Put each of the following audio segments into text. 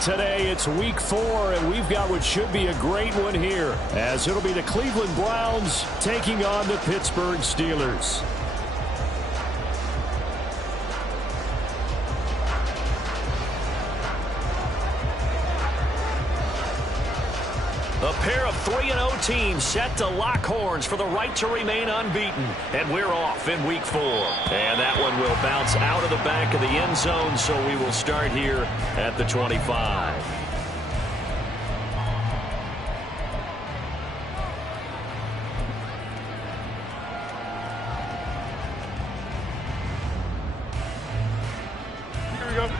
Today it's week 4, and we've got what should be a great one here, as it'll be the Cleveland Browns taking on the Pittsburgh Steelers. A pair of 3-0 teams set to lock horns for the right to remain unbeaten. And we're off in week 4. And that one will bounce out of the back of the end zone, so we will start here at the 25. Here we go.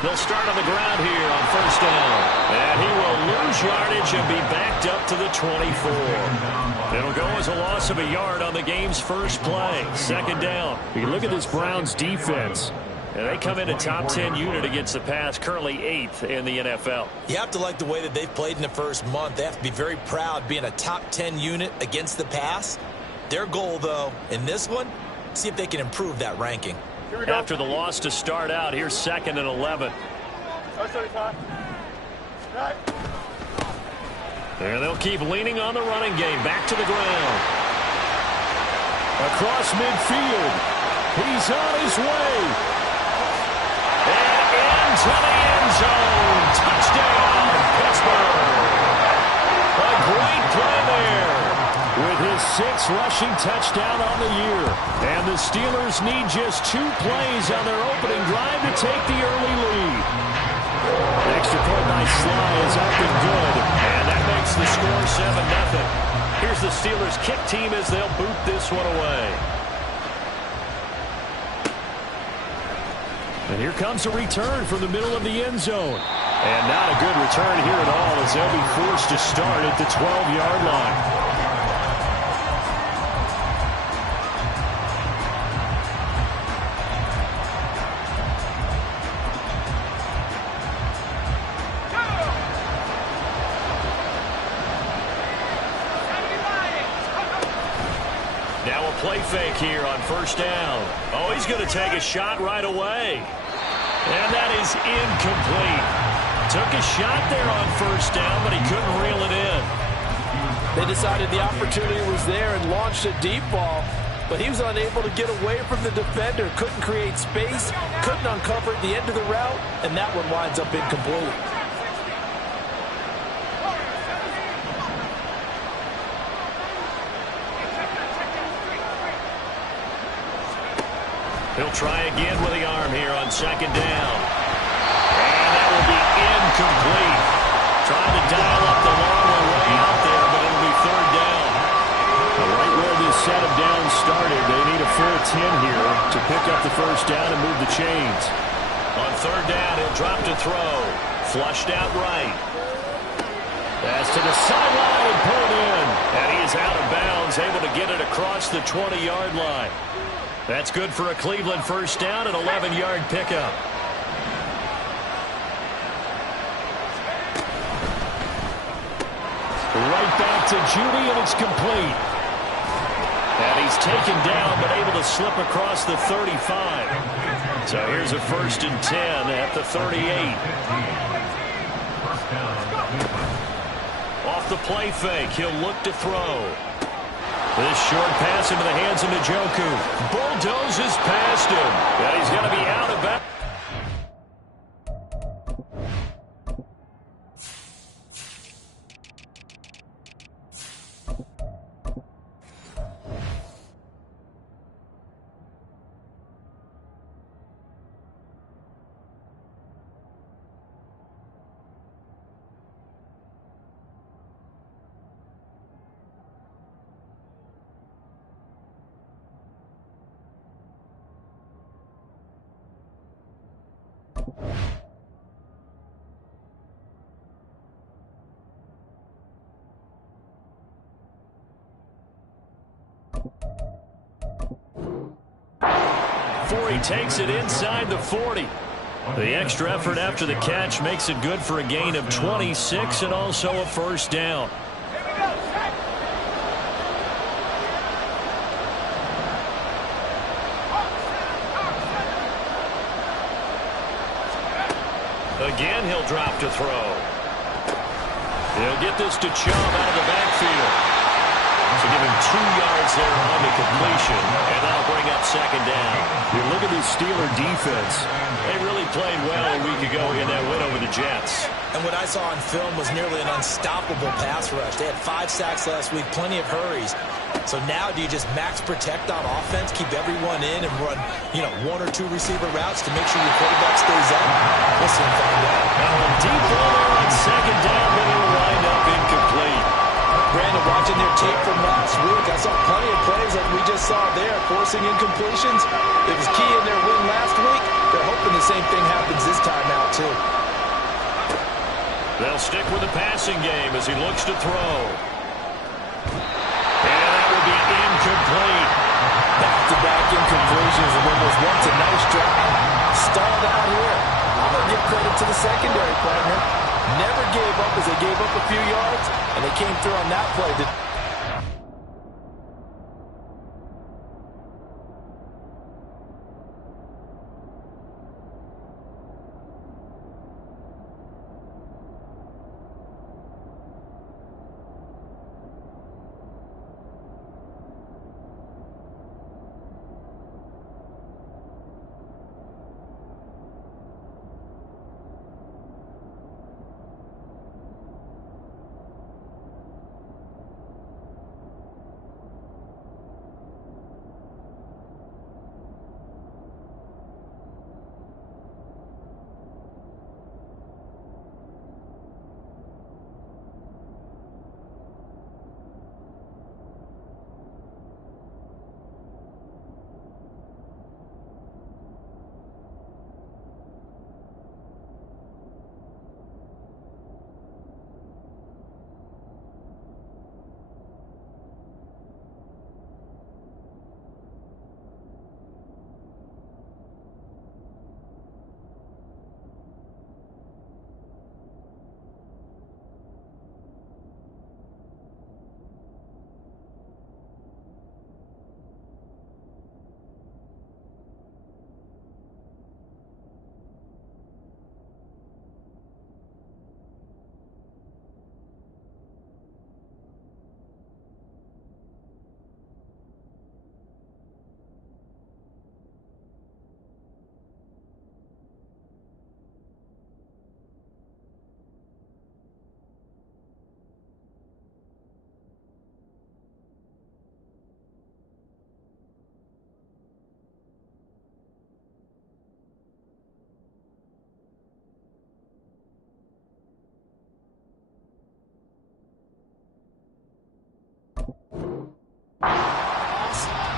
They'll start on the ground here on first down. And he will lose yardage and be backed up to the 24. It'll go as a loss of a yard on the game's first play. Second down. You look at this Browns defense. And they come in a top 10 unit against the pass, currently 8th in the NFL. You have to like the way that they've played in the first month. They have to be very proud being a top 10 unit against the pass. Their goal, though, in this one, see if they can improve that ranking. After the loss to start out, here's 2nd and 11. And they'll keep leaning on the running game. Back to the ground. Across midfield. He's on his way. And into the end zone. Touchdown, Pittsburgh. A great play there. With his 6th rushing touchdown on the year. And the Steelers need just 2 plays on their opening drive to take the early lead. Extra point by Sly is up and good. And that makes the score 7-0. Here's the Steelers kick team as they'll boot this one away. And here comes a return from the middle of the end zone. And not a good return here at all, as they'll be forced to start at the 12-yard line. Now a play fake here on first down. Oh, he's going to take a shot right away. And that is incomplete. Took a shot there on first down, but he couldn't reel it in. They decided the opportunity was there and launched a deep ball, but he was unable to get away from the defender. Couldn't create space, couldn't uncover at the end of the route, and that one winds up incomplete. He'll try again with the arm here on second down. And that will be incomplete. Trying to dial up the long one way out there, but it'll be third down. Right where this set of downs started, they need a full 10 here to pick up the first down and move the chains. On third down, he'll drop to throw. Flushed out right. Pass to the sideline and pulled in. And he is out of bounds, able to get it across the 20-yard line. That's good for a Cleveland first down, an 11-yard pickup. Right back to Judy, and it's complete. And he's taken down, but able to slip across the 35. So here's a 1st and 10 at the 38. Off the play fake, he'll look to throw. This short pass into the hands of Njoku. Bulldozes past him. And he's going to be out of bounds. He takes it inside the 40. The extra effort after the catch makes it good for a gain of 26 and also a first down. Again, he'll drop to throw. He'll get this to Chubb out of the backfield. So give him 2 yards there on the completion, and that'll bring up second down. You look at this Steeler defense. They really played well a week ago in that win over the Jets. And what I saw on film was nearly an unstoppable pass rush. They had 5 sacks last week, plenty of hurries. So now do you just max protect on offense, keep everyone in, and run, 1 or 2 receiver routes to make sure your quarterback stays up? We'll soon find out. Deep ball there on second down, but it'll wind up incomplete. Brandon, watching their tape from last week, I saw plenty of plays like we just saw there, forcing incompletions. It was key in their win last week. They're hoping the same thing happens this time out, too. They'll stick with the passing game as he looks to throw. And that will be incomplete. Back-to-back incompletions, and when was once a nice drive, stalled out here. I'm going to give credit to the secondary partner. Never gave up as they gave up a few yards, and they came through on that play.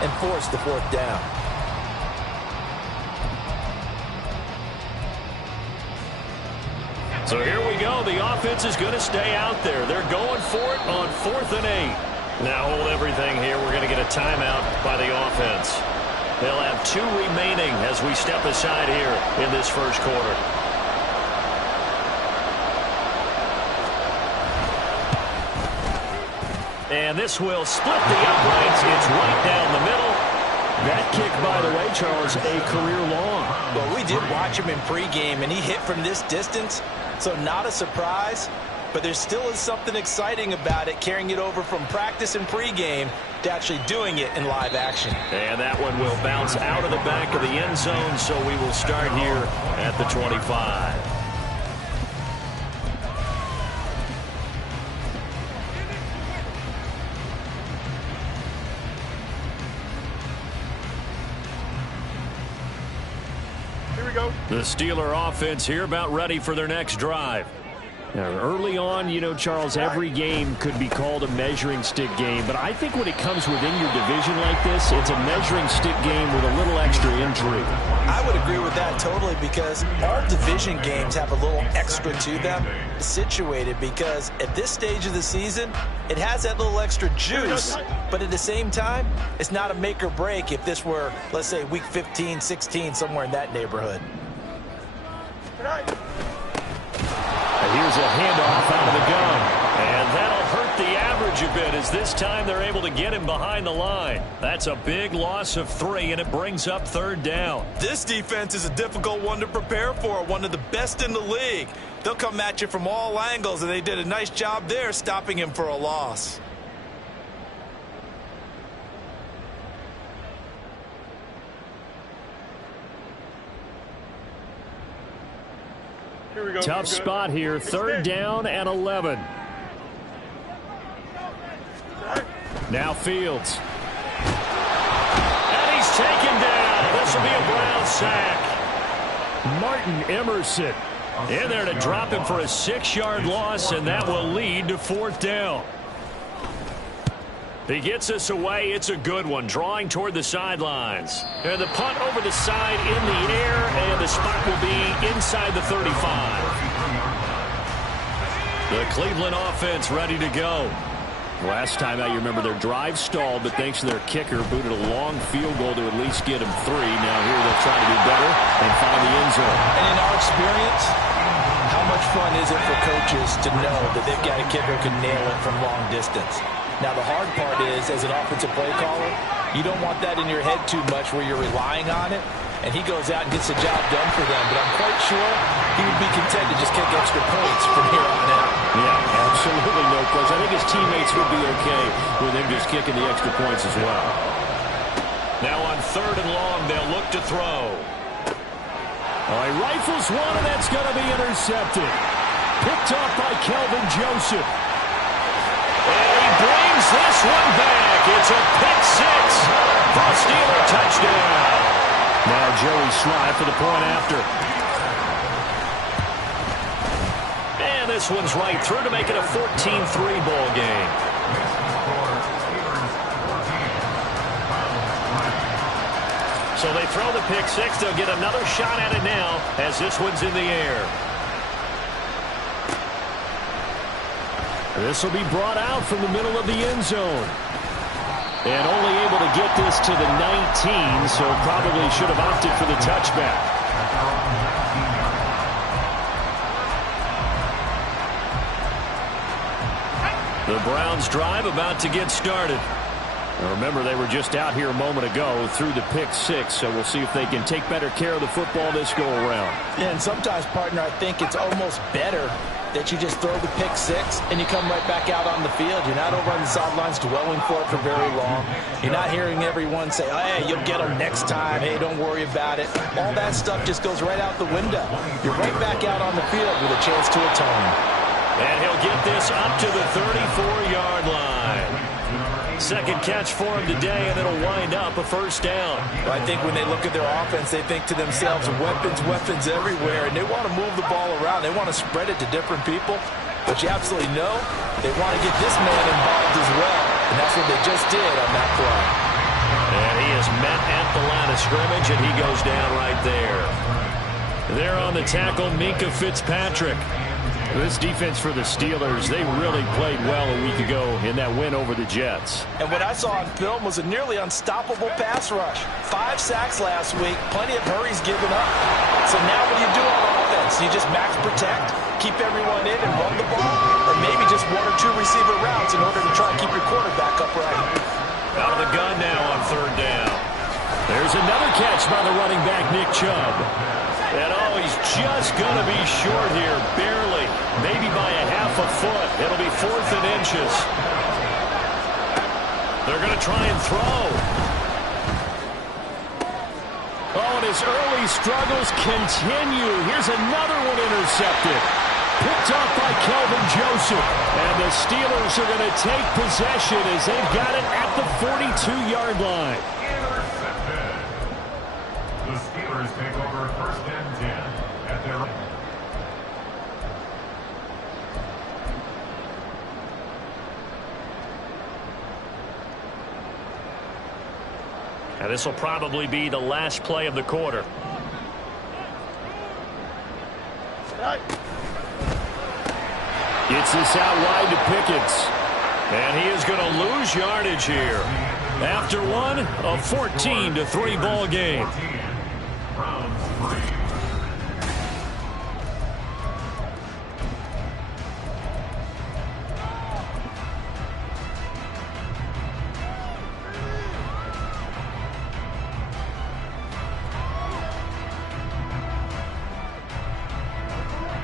And force the 4th down. So here we go. The offense is going to stay out there. They're going for it on 4th and 8. Now hold everything here. We're going to get a timeout by the offense. They'll have 2 remaining as we step aside here in this first quarter. And this will split the uprights. It's right down the middle. That kick, by the way, Charles, a career long. Well, we did watch him in pregame, and he hit from this distance, so not a surprise. But there still is something exciting about it, carrying it over from practice and pregame to actually doing it in live action. And that one will bounce out of the back of the end zone, so we will start here at the 25. The Steeler offense here about ready for their next drive. Now, early on, Charles, every game could be called a measuring stick game, but I think when it comes within your division like this, it's a measuring stick game with a little extra intrigue. I would agree with that totally, because all division games have a little extra to them situated, because at this stage of the season, it has that little extra juice, but at the same time, it's not a make or break if this were, let's say, week 15, 16, somewhere in that neighborhood. Here's a handoff out of the gun, and that'll hurt the average a bit as this time they're able to get him behind the line. That's a big loss of 3, and it brings up 3rd down. This defense is a difficult one to prepare for, one of the best in the league. They'll come at you from all angles, and they did a nice job there stopping him for a loss. Here we go. Tough spot here, 3rd down and 11. Now Fields. And he's taken down. This will be a Brown sack. Martin Emerson in there to drop him for a 6-yard loss, and that will lead to 4th down. He gets us away. It's a good one, drawing toward the sidelines. And the punt over the side in the air, and the spot will be inside the 35. The Cleveland offense ready to go. Last time out, you remember their drive stalled, but thanks to their kicker, booted a long field goal to at least get him 3. Now here they'll try to do better and find the end zone. And in our experience, how much fun is it for coaches to know that they've got a kicker who can nail it from long distance? Now, the hard part is, as an offensive play caller, you don't want that in your head too much where you're relying on it, and he goes out and gets the job done for them. But I'm quite sure he would be content to just kick extra points from here on out. Yeah, absolutely no question. I think his teammates would be okay with him just kicking the extra points as well. Now on 3rd and long, they'll look to throw. He rifles one, and that's going to be intercepted. Picked off by Kelvin Joseph. And he brings this one back. It's a pick 6 for a Steeler touchdown. Now Joey Slye for the point after. And this one's right through to make it a 14-3 ball game. So they throw the pick 6. They'll get another shot at it now as this one's in the air. This will be brought out from the middle of the end zone. And only able to get this to the 19, so probably should have opted for the touchback. The Browns drive about to get started. Now remember, they were just out here a moment ago through the pick 6, so we'll see if they can take better care of the football this go around. Yeah, and sometimes, partner, I think it's almost better that you just throw the pick 6 and you come right back out on the field. You're not over on the sidelines dwelling for it for very long. You're not hearing everyone say, oh, hey, you'll get them next time. Hey, don't worry about it. All that stuff just goes right out the window. You're right back out on the field with a chance to atone. And he'll get this up to the 34-yard line. Second catch for him today, and it'll wind up a 1st down. Well, I think when they look at their offense, they think to themselves, weapons, weapons everywhere, and they want to move the ball around. They want to spread it to different people, but you absolutely know they want to get this man involved as well, and that's what they just did on that play. And he is met at the line of scrimmage, and he goes down right there. There on the tackle, Minkah Fitzpatrick. This defense for the Steelers, they really played well a week ago in that win over the Jets. And what I saw on film was a nearly unstoppable pass rush. 5 sacks last week, plenty of hurries given up. So now what do you do on offense? You just max protect, keep everyone in and run the ball, or maybe just 1 or 2 receiver routes in order to try and keep your quarterback upright. Out of the gun now on 3rd down. There's another catch by the running back, Nick Chubb. And he's just going to be short here, barely, maybe by a half a foot. It'll be 4th and inches. They're going to try and throw. And his early struggles continue. Here's another one intercepted. Picked off by Kelvin Joseph. And the Steelers are going to take possession as they've got it at the 42-yard line. The Steelers take over 1st and 10 at their line. And this will probably be the last play of the quarter. Gets this out wide to Pickens. And he is going to lose yardage here. After one, a 14-3 ball game.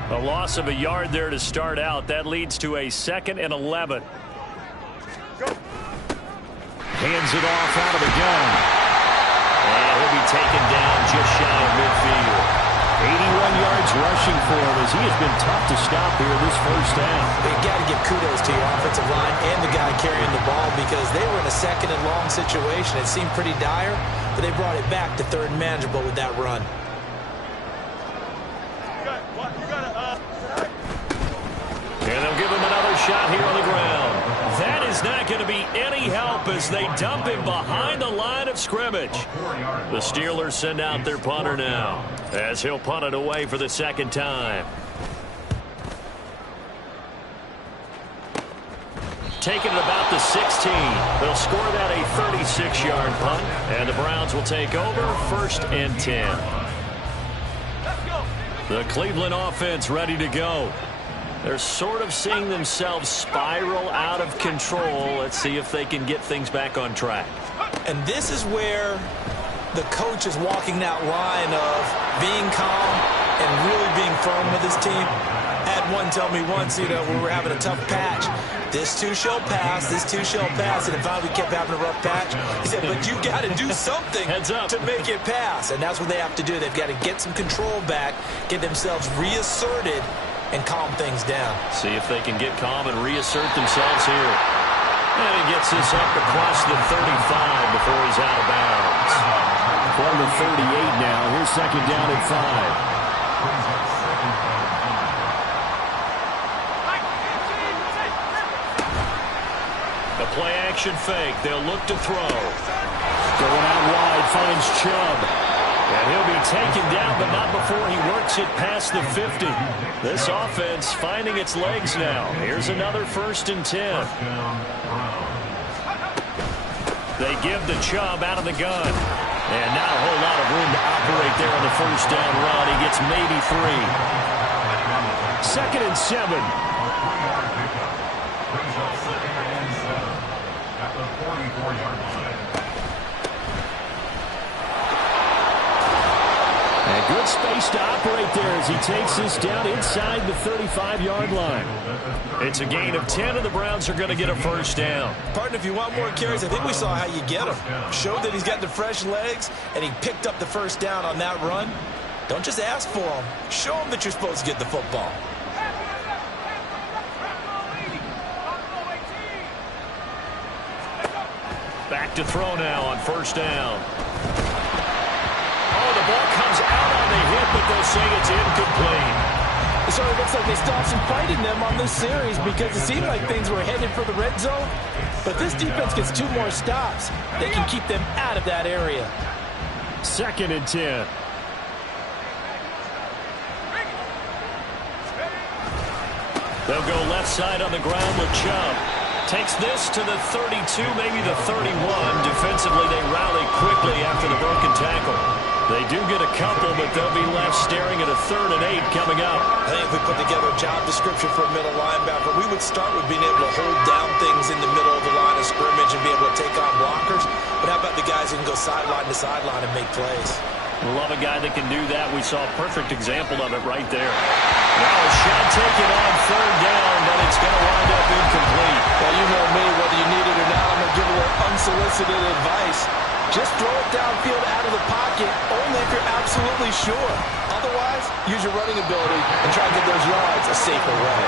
A loss of a yard there to start out. That leads to a 2nd and 11. Hands it off out of the gun. And he'll be taken down just shy of midfield. 81 yards rushing for him as he has been tough to stop here this first half. You got to give kudos to your offensive line and the guy carrying the ball because they were in a 2nd and long situation. It seemed pretty dire, but they brought it back to 3rd and manageable with that run. And they'll give him another shot here on the ground. That is not going to be any help as they dump him behind the line of scrimmage. The Steelers send out their punter now as he'll punt it away for the 2nd time. Taking it about the 16. They'll score that a 36-yard punt, and the Browns will take over 1st and 10. The Cleveland offense ready to go. They're sort of seeing themselves spiral out of control. Let's see if they can get things back on track. And this is where the coach is walking that line of being calm and really being firm with his team. I had one tell me once, we were having a tough patch. This too shall pass, this too shall pass. And finally we kept having a rough patch. He said, but you got to do something Heads up. to make it pass. And that's what they have to do. They've got to get some control back, get themselves reasserted, and calm things down. See if they can get calm and reassert themselves here. And he gets this up across the 35 before he's out of bounds. From the 38 now. Here's 2nd down and 5. The play action fake. They'll look to throw. Going out wide, finds Chubb. And he'll be taken down, but not before he works it past the 50. This offense finding its legs now. Here's another 1st and 10. They give the Chubb out of the gun. And not a whole lot of room to operate there on the 1st down run. He gets maybe 3. 2nd and 7. At the 44-yard line. And good space to operate there as he takes this down inside the 35-yard line. It's a gain of 10, and the Browns are going to get a 1st down. Partner, if you want more carries, I think we saw how you get him. Showed that he's got the fresh legs, and he picked up the 1st down on that run. Don't just ask for him. Show him that you're supposed to get the football. Back to throw now on 1st down. Oh, the ball comes out on the hit, but they'll say it's incomplete. It sort of looks like they stopped some fighting them on this series because it seemed like things were headed for the red zone. But this defense gets 2 more stops. They can keep them out of that area. 2nd and 10. They'll go left side on the ground with Chubb. Takes this to the 32, maybe the 31. Defensively, they rally quickly after the broken tackle. They do get a couple, but they'll be left staring at a 3rd and 8 coming up. I think if we put together a job description for a middle linebacker, we would start with being able to hold down things in the middle of the line of scrimmage and be able to take on blockers. But how about the guys who can go sideline to sideline and make plays? Love a guy that can do that. We saw a perfect example of it right there. Now a shot taken on 3rd down, but it's going to wind up incomplete. Well, you know me, whether you need it or not, I'm going to give a little unsolicited advice. Just throw it downfield out of the pocket, only if you're absolutely sure. Otherwise, use your running ability and try to get those yards a safer way.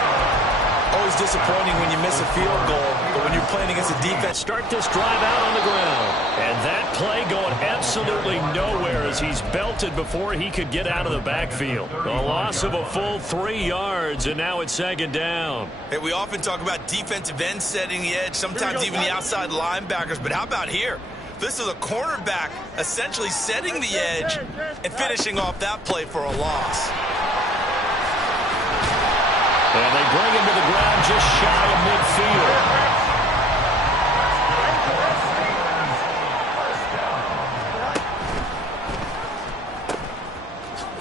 Always disappointing when you miss a field goal, but when you're playing against a defense. Start this drive out on the ground. And that play going absolutely nowhere as he's belted before he could get out of the backfield. A loss of a full 3 yards, and now it's 2nd down. Hey, we often talk about defensive ends setting the edge, sometimes even the outside linebackers, but how about here? This is a cornerback essentially setting the edge and finishing off that play for a loss. And they bring him to the ground just shy of midfield.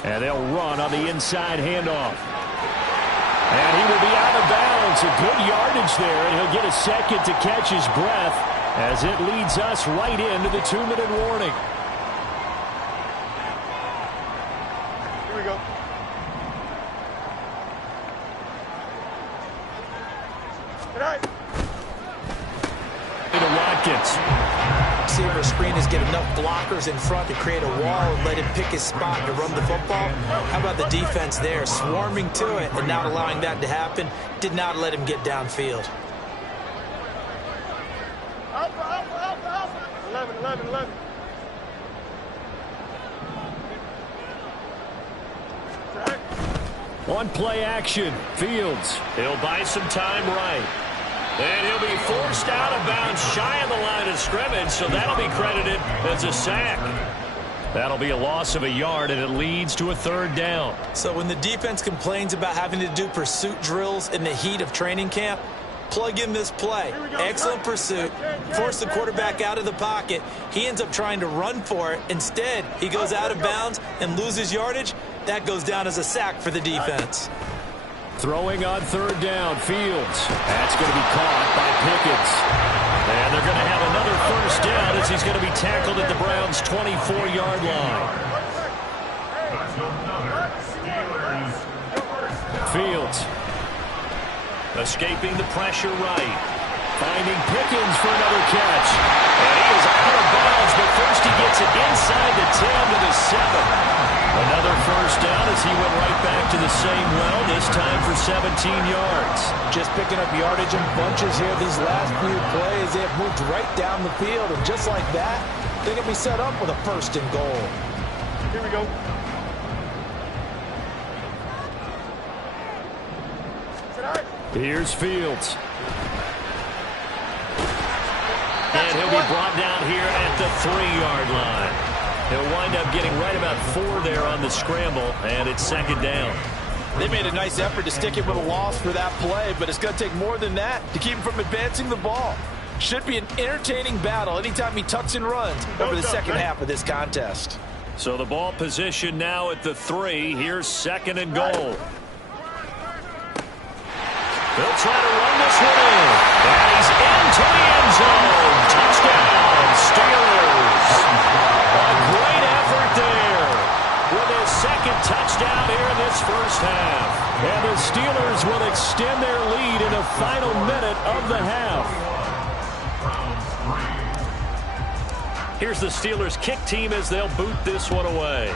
And they'll run on the inside handoff. And he will be out of bounds. A good yardage there, and he'll get a second to catch his breath as it leads us right into the 2-minute warning. Here we go. get enough blockers in front to create a wall and let him pick his spot to run the football. How about the defense there, swarming to it and not allowing that to happen? Did not let him get downfield. 11. One play action. Fields. He'll buy some time right. And he'll be forced out of bounds shy of the line of scrimmage, so that'll be credited as a sack. That'll be a loss of a yard, and it leads to a 3rd down. So when the defense complains about having to do pursuit drills in the heat of training camp, plug in this play. Excellent pursuit. Force the quarterback out of the pocket. He ends up trying to run for it. Instead, he goes out of bounds and loses yardage. That goes down as a sack for the defense. Throwing on 3rd down, Fields. That's going to be caught by Pickens. And they're going to have another 1st down as he's going to be tackled at the Browns' 24-yard line. Fields. Escaping the pressure right. Finding Pickens for another catch. And he is out of bounds, but first he gets it inside the 10 to the 7. Another 1st down as he went right back to the same well, this time for 17 yards. Just picking up yardage in bunches here these last few plays. They have moved right down the field, and just like that, they're going to be set up with a 1st and goal. Here we go. Here's Fields. And he'll be brought down here at the 3-yard line. He'll wind up getting right about 4 there on the scramble, and it's 2nd down. They made a nice effort to stick him with a loss for that play, but it's going to take more than that to keep him from advancing the ball. Should be an entertaining battle anytime he tucks and runs over the second half of this contest. So the ball position now at the 3. Here's 2nd and goal. They'll try to run this one in. And he's into the end zone. Touchdown, Steelers. A great effort there with his 2nd touchdown here in this 1st half. And the Steelers will extend their lead in the final minute of the half. Here's the Steelers kick team as they'll boot this one away.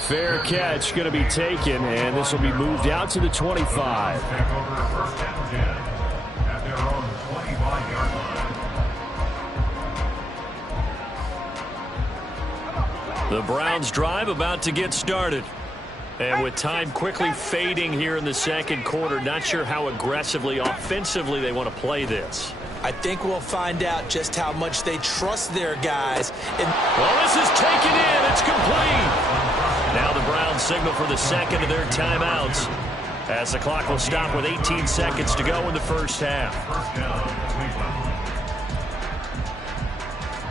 Fair catch going to be taken, and this will be moved out to the 25. Back over 1st and 10 at their own 25-yard line. The Browns drive about to get started. And with time quickly fading here in the 2nd quarter, not sure how aggressively, offensively they want to play this. I think we'll find out just how much they trust their guys. Well, this is taken in. It's complete. Now the Browns signal for the 2nd of their timeouts as the clock will stop with 18 seconds to go in the 1st half. 1st down, Cleveland.